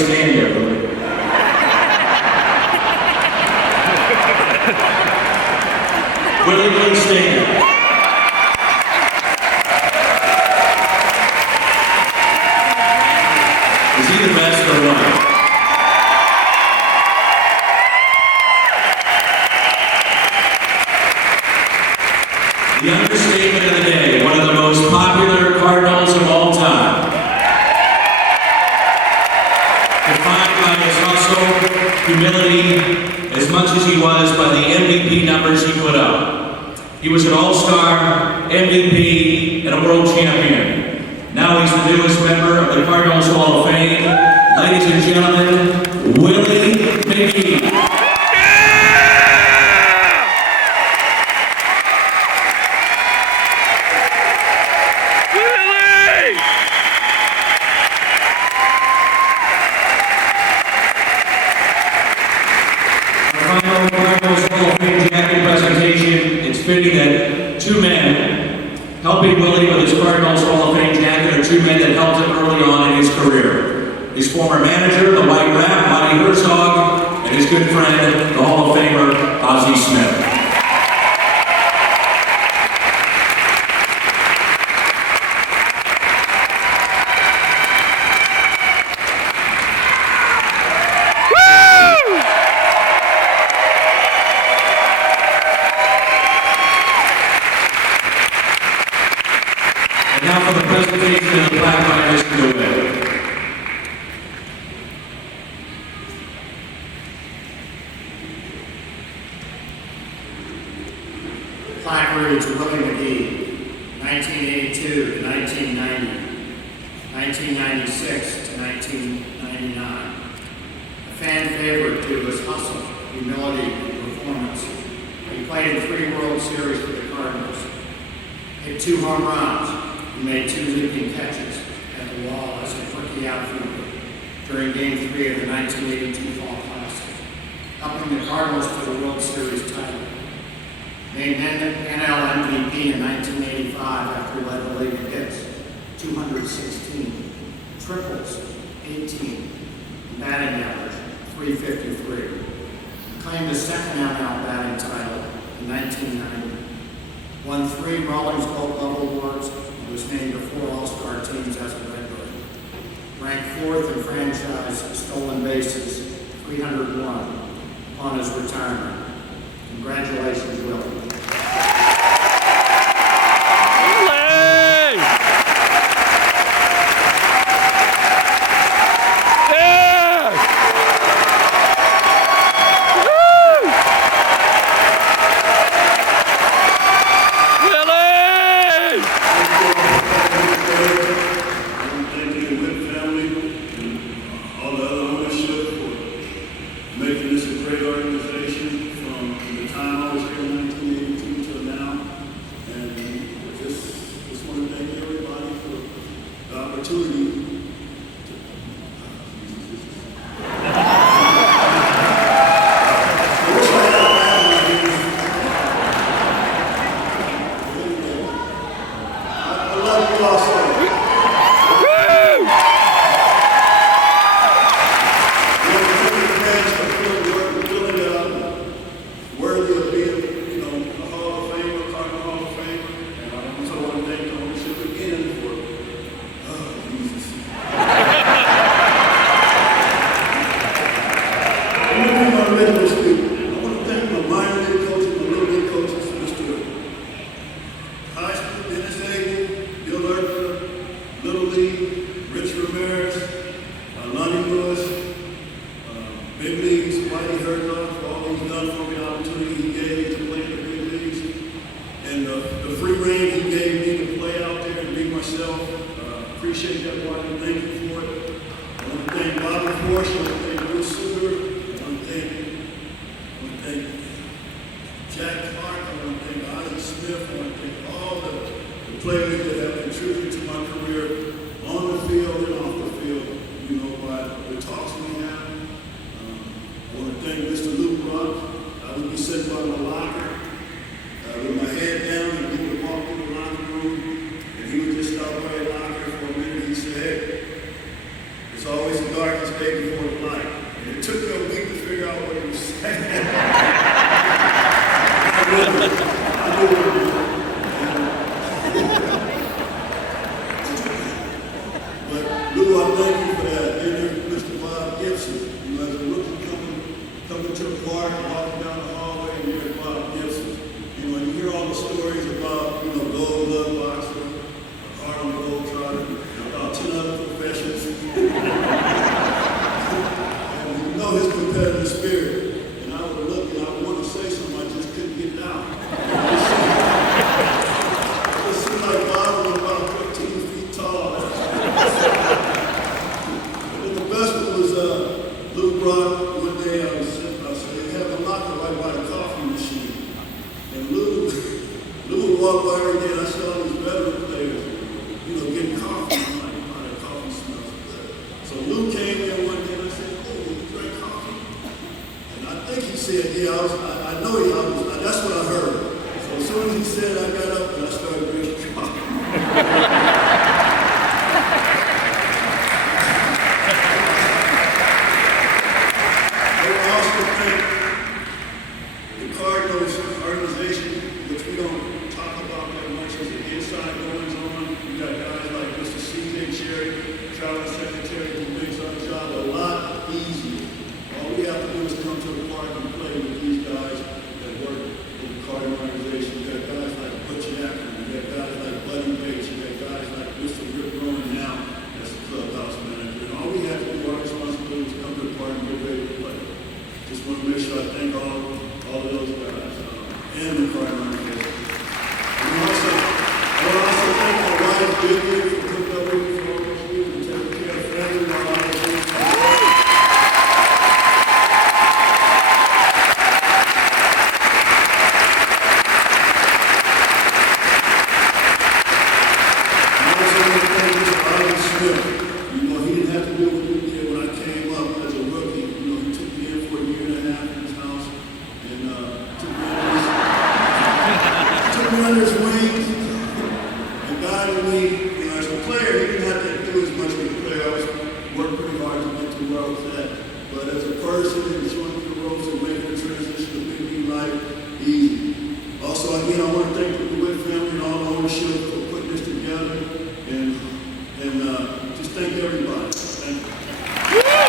stand yet, Willie. Willie, please stand. Is he the best or what? The understatement of the day, one of the most popular Cardinals of all time. Defined by his hustle, humility, as much as he was by the MVP numbers he put up. He was an all-star, MVP, and a world champion. Now he's the newest member of the Cardinals Hall of Fame. Ladies and gentlemen, Willie McGee. It's fitting that two men helping Willie with his Cardinals Hall of Fame jacket are two men that helped him early on in his career. His former manager, the White Rat, Monty Herzog, and his good friend, the Hall of Famer, Ozzie Smith. Now for the presentation of the plaque by Mr. Willie. Plaque reads Willie McGee, 1982 to 1990, 1996 to 1999. A fan favorite due to his hustle, humility, and performance. He played in 3 World Series for the Cardinals, hit 2 home runs, and made 2 leaping catches at the wall as a rookie outfielder during Game 3 of the 1982 Fall Classic, helping the Cardinals to the World Series title. Named NL MVP in 1985 after he led the league in hits, 216, triples, 18, and batting average, 353. He claimed his second NL batting title in 1990. Won 3 Rawlings Gold Glove Awards and was named to 4 All-Star teams as a Redbird. Ranked 4th in franchise stolen bases, 301, upon his retirement. Congratulations, Willie. Making this a great organization from the time I was here in 1982 till now. And just want to thank everybody for the opportunity I love you all so much. Worthy of being, a Hall of Famer, Cardinal Hall of Famer, and I also want to thank the ownership again for, Jesus. I'm going to do my regular speak. I want to thank my minor league coaches, my little league coaches, Mr. High School, Dennis Abel, Bill Urquhart, Little League, Rich Ramirez, Lonnie Lewis, Big Leagues, Whitey Herzog, for all he's done for me, the opportunity he gave me to play in the big leagues, and the free reign he gave me to play out there and be myself. Appreciate that, Martin. Thank you for it. I want to thank Bobby Forsh. I want to thank Will Sugar. I want to thank Jack Clark. I want to thank Ozzie Smith. I want to thank all the players that have contributed to my career on the field and off the field. By the talks we have. I want to thank Mr. Luke Rock. I would be sitting by my locker with my head down, and he would walk through the locker room, and he would just stop by the locker for a minute. He said, "Hey, it's always the darkest day before Lou, I thank you for that. And then Mr. Bob Gibson, you know, as a rookie coming to the park, walking down the hallway, and here's Bob Gibson. You know, and you hear all the stories about, you know, gold glove boxer, Harlem Globetrotter, about 10 other professions. And you know his competitive spirit. And I would look and I would want to say something, I just couldn't get it out. It seemed like Bob was about 15 feet tall. And the best one was Lou brought one day, I said, they have a locker right by the coffee machine. And Lou would walk by every day, and I saw these veteran players, you know, getting coffee. I'm like, wow, that coffee smells good. So Lou came in one day, and I said, oh, you drink coffee? And I think he said, yeah, I know that's what I heard. So as soon as he said, I got up and I started drinking coffee. The Cardinals organization, which we don't talk about that much, is the inside goings on. You got guys like Mr. C.J. Cherry, travel secretary, who makes our job a lot easier. All we have to do is come to the park and play with these guys that work in the Cardinal organization. You got guys like Butch Ackerman, you got guys like Buddy Bates, you got guys like Mr. Rip Roman now as the clubhouse manager. And all we have to do, our responsibility is come to the park and get ready to play. Just want to make sure I thank all of those guys and the Cardinal organization. And I want to also thank my wife, Willie, for putting up with me for all those years and taking care of family while I was in. You know, he didn't have to do what he did when I came up as a rookie. You know, he took me in for a year and a half in his house and took me under his wings and guided me. You know, as a player, he didn't have to do as much as a player. I was working pretty hard to get to where I was at. But as a person, and showing me the ropes and